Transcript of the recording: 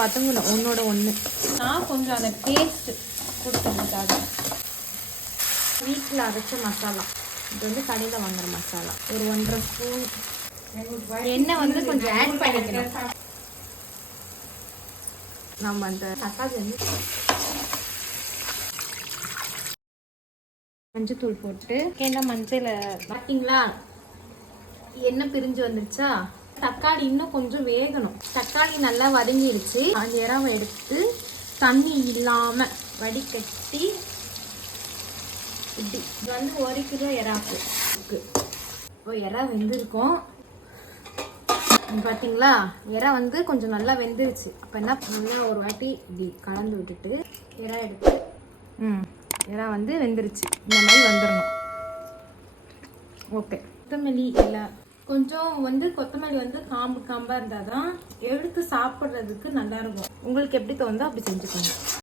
வதங்கணும் ஒன்றோட ஒன்று. நான் கொஞ்சம் அந்த டேஸ்ட் கொடுத்துருக்காங்க. வீட்டில் அரைச்ச மசாலா, இது வந்து கடையில் வாங்குற மசாலா. ஒரு 1.5 ஸ்பூன் எண்ணெய் வந்து கொஞ்சம் ஆட் பண்ணிக்கணும். நம்ம அந்த தக்காளி வந்து மஞ்சத்தூள் போட்டு என்ன மஞ்சள் பார்த்தீங்களா, எண்ணெய் பிரிஞ்சு வந்துருச்சா. தக்காளி இன்னும் கொஞ்சம் வேகணும். தக்காளி நல்லா வதங்கிடுச்சு. அந்த இறாவை எடுத்து தண்ணி இல்லாமல் வடிகட்டி இப்படி இது வந்து 1 கிலோ இறாக்கு இப்போ இறா வெந்திருக்கும். பார்த்தீங்களா, இறா வந்து கொஞ்சம் நல்லா வெந்துருச்சு. அப்போ என்ன நல்லா ஒரு வாட்டி இப்படி கலந்து விட்டுட்டு இறா எடுத்து இறா வந்து வெந்துருச்சு. இந்த மாதிரி வந்துடணும். ஓகே. கொத்தமல்லி இலை கொஞ்சம் வந்து கொத்தமல்லி வந்து காம்பாக இருந்தால் தான் எடுத்து சாப்பிட்றதுக்கு நல்லாயிருக்கும். உங்களுக்கு எப்படி தோணுதோ அப்படி செஞ்சுக்கோங்க.